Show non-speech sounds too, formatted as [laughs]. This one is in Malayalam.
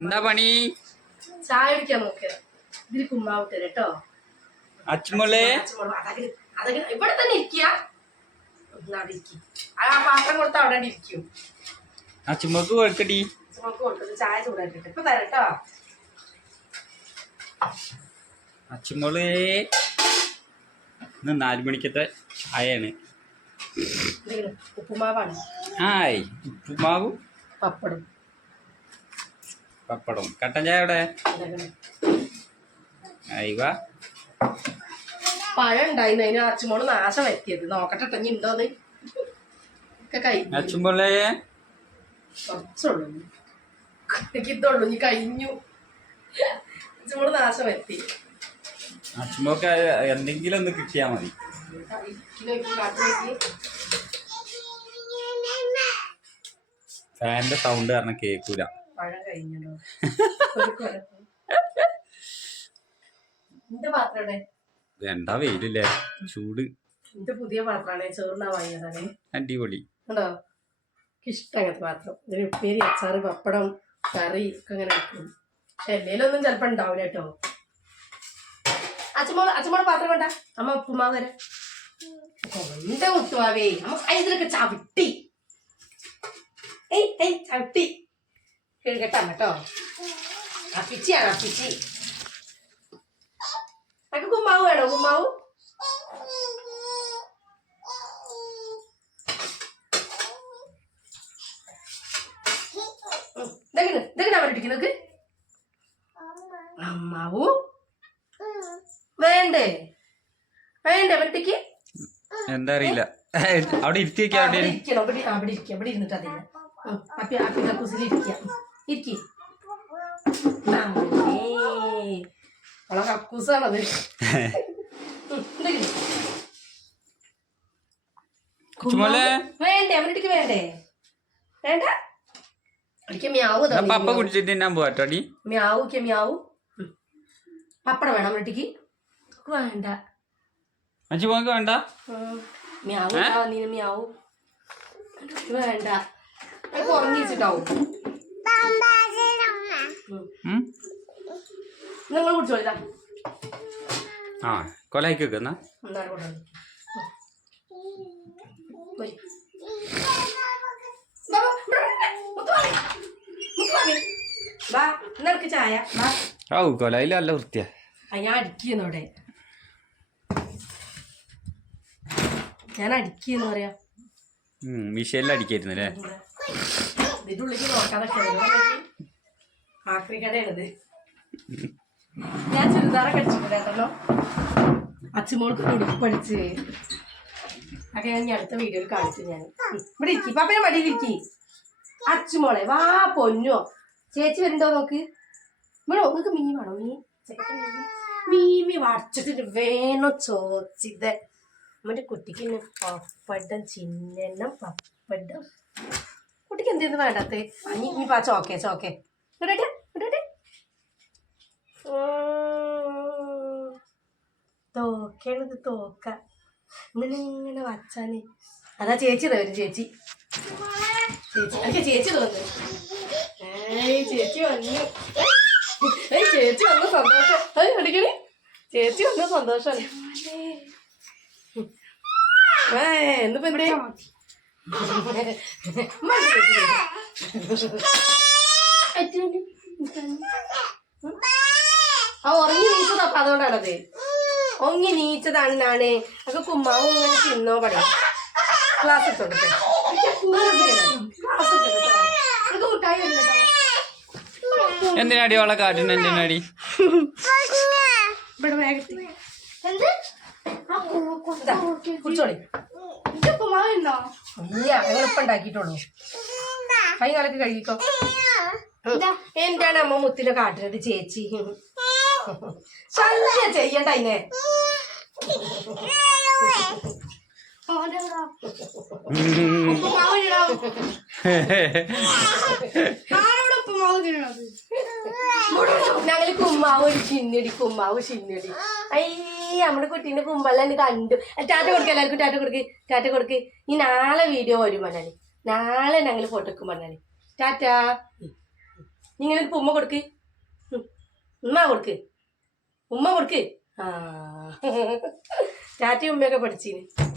എന്താ പണി? ചായ കുടിക്കാൻ നോക്കുക ഇതിൽ കുമ്മാവിട്ട് കേട്ടോ അച്ചുമോളെ അതൊക്കെ ഇവിടെ തന്നെ ഇരിക്കുക ആ പാത്രം കൊടുത്ത് അവിടെ ഇരിക്കും. അച്ചുമ്മക്ക് കൊടുക്കടി. നമുക്ക് കൊടുത്തത് ചായ ചൂടാക്കിട്ട് ഇപ്പൊ തരട്ടോ അച്ചുമോളെ ഇന്ന് നാല് മണിക്കത്തെ ചായയാണ്. ഉപ്പുമാവാണ്? ആയി ഉപ്പുമാവും. പപ്പടും പപ്പടം കട്ടൻ ചായ എവിടെ? എന്തെങ്കിലും അയവാ പഴം ഉണ്ടായിരുന്നു. അതിന് അച്ചുമോൾ നാശം വരുത്തിയത്. നോക്കട്ടെ ട്ടോ, ഇനി ഉണ്ടോന്ന്. ഒക്കെ അച്ചുമോളെ കുറച്ചുള്ളൂ. ഇനി. എനിക്ക് ഇതുള്ളൂ. ഇനി കഴിഞ്ഞു. അച്ചുമോൾ നാശം വരുത്തി. അച്ചുമോക്ക് എന്തെങ്കിലും ഒന്ന് കിട്ടിയാ മതി. ഫാനിന്റെ സൗണ്ട് കാരണം കേക്കൂല. പഴം കഴിഞ്ഞല്ലോ. എന്റെ പാത്രം ഇവിടെ എന്താ വെയിലില്ലേ? ചൂട്. എന്റെ പുതിയ പാത്രമാണ്. ചോറിനാ വാങ്ങിയതാണ്. അടിപൊളി. കണ്ടോ ഇഷ്ടം അങ്ങനത്തെ പാത്രം. ഇതിന് ഉപ്പേരി അച്ചാറ് പപ്പടം കറി ഒക്കെ അങ്ങനെ വെക്കും. പക്ഷെ എല്ലേലൊന്നും ചിലപ്പോ ഉണ്ടാവില്ല കേട്ടോ. അച്ഛമോ അച്ഛമോളെ പാത്രം വേണ്ട അമ്മ ഉപ്പുമാവ് തരാം. എന്റെ മുത്തുമാവേ അമ്മ ഇതിലൊക്കെ ചവിട്ടി. ഏയ് ഏയ് ചവിട്ടി. കഴുകട്ടാ കേട്ടോ? അപ്പിച്ചിയാണ് അപ്പിച്ചി അനക്ക് കുമ്മാവ് വേണോ? കുമ്മാവ് അമ്മാവു? വേണ്ടേ? വേണ്ടേ അവരിട്ടിക്ക് എന്താ അറിയില്ല. അവിടെ ഇരുത്തിയൊക്കെ അവിടെ അവിടെ ഇരി. ഇരിക്കണം. അവിടെ അവിടെ ഇരിക്കുക ഇവിടെ ഇരുന്നിട്ട് അതില്ല അപ്പി അപ്പിന്റെ കക്കൂസിൽ ഇരിക്കുക ഇരിക്കി. അവളെ കക്കൂസാണത്. [laughs] വേണ്ടേ അവരിട്ടിക്ക് വേണ്ടേ? വേണ്ട. പപ്പ കുടിച്ചിട്ട് ഞാൻ പോവാട്ടോടി മ്യാവു ഒക്കെ മ്യാവു. പപ്പട വേണം അവരിട്ടിക്ക് വേണ്ട. അച്ചുമോക്ക് വേണ്ട. മ്യാവു നീ മ്യാവു. വേണ്ട. ഉറങ്ങിച്ചിട്ടാവും മുത്ത് വാ. വാ നിനക്ക് ചായ? വാ ഓ കൊലായിൽ നല്ല വൃത്തിയാ. ആ, ഞാൻ അടിക്കുന്നവിടെ ഞാൻ അടിക്കുന്നു പറയാ. മിഷേലിൽ അടിക്കായിരുന്നു അല്ലേ? ഇതിന്റെ ഉള്ളിലേക്ക് ആക്രി കടയാണിത് ഞാൻ ചുരിദാറൊക്കെ കേട്ടോ അച്ഛമോൾക്ക് തുടുപ്പ് പഠിച്ച്. ഒക്കെ ഞാൻ ഈ അടുത്ത വീഡിയോയിൽ കാണിച്ചു ഞാൻ. ഇവിടെ ഇരിക്കി പാപ്പയുടെ മടിയിൽ ഇരിക്കി. അച്ചുമോളെ വാ പൊന്നോ. ചേച്ചി വരുന്നുണ്ടോ നോക്ക്. ഇവിടെ നിങ്ങൾക്ക് മീൻ വേണോ മീൻ. മീമി വടച്ചിട്ട് വേണോ ചോദിച്ചത് നമ്മുടെ കുട്ടിക്ക് പപ്പടം ചിന്നെണ്ണം പപ്പടം. കുട്ടിക്ക് എന്തെന്ന് വേണ്ടാത്തേ? ഇനി പാ ചോക്കേ ചോക്കെ. ഇടട്ടെ തോക്ക. ഇങ്ങനെ ഇങ്ങനെ വച്ചാന് അതാ ചേച്ചി തരും ചേച്ചി. ചേച്ചി ചേച്ചി ഏയ് ചേച്ചി വന്നു. ഏയ് ചേച്ചി വന്ന സന്തോഷം. അടിക്കണേ ചേച്ചി വന്ന സന്തോഷം. ഏ എന്നിപ്പോ എന്തേ ആ ഉറങ്ങി നീച്ചതാ അപ്പൊ അതുകൊണ്ടാണത്. ഒങ്ങി നീച്ചതാണ് ഞാൻ അതൊക്കെ കുമ്മാവ് ഇങ്ങനെ തിന്നോ പറയാം. ക്ലാസ് ഇട്ടോട്ടെ എന്തിനാടി അവളെ കാട്ടിന്? എന്തിനാടി കുടിച്ചോളി. ഇല്ല ഉണ്ടാക്കിയിട്ടുള്ളൂ കൈ കാലൊക്കെ കഴുകിക്കോ. എന്താണ് അമ്മ മുത്തിനെ കാട്ടുന്നത് ചേച്ചി. ശല്യ ചെയ്യണ്ട അതിനെ ഞങ്ങൾ കുമ്മാവ് ഒരു ചിന്നടി കുമ്മാവ് ചിന്നടി. അയ്യ നമ്മുടെ കുട്ടീന്റെ കുമ്പളെന്നെ കണ്ടു. ടാറ്റ കൊടുക്ക എല്ലാവർക്കും ടാറ്റ കൊടുക്ക് ടാറ്റ കൊടുക്ക്. ഈ നാളെ വീഡിയോ വരും പറഞ്ഞാൽ. നാളെ ഞങ്ങൾ ഫോട്ടോ എടുക്കും പറഞ്ഞാൽ. ടാറ്റ. ഇങ്ങനെ ഉമ്മ കൊടുക്ക്. ഉമ്മ കൊടുക്ക്. ഉമ്മ കൊടുക്ക്. ആ. [laughs] ടാറ്റയും ഉമ്മയൊക്കെ പഠിച്ചീന്.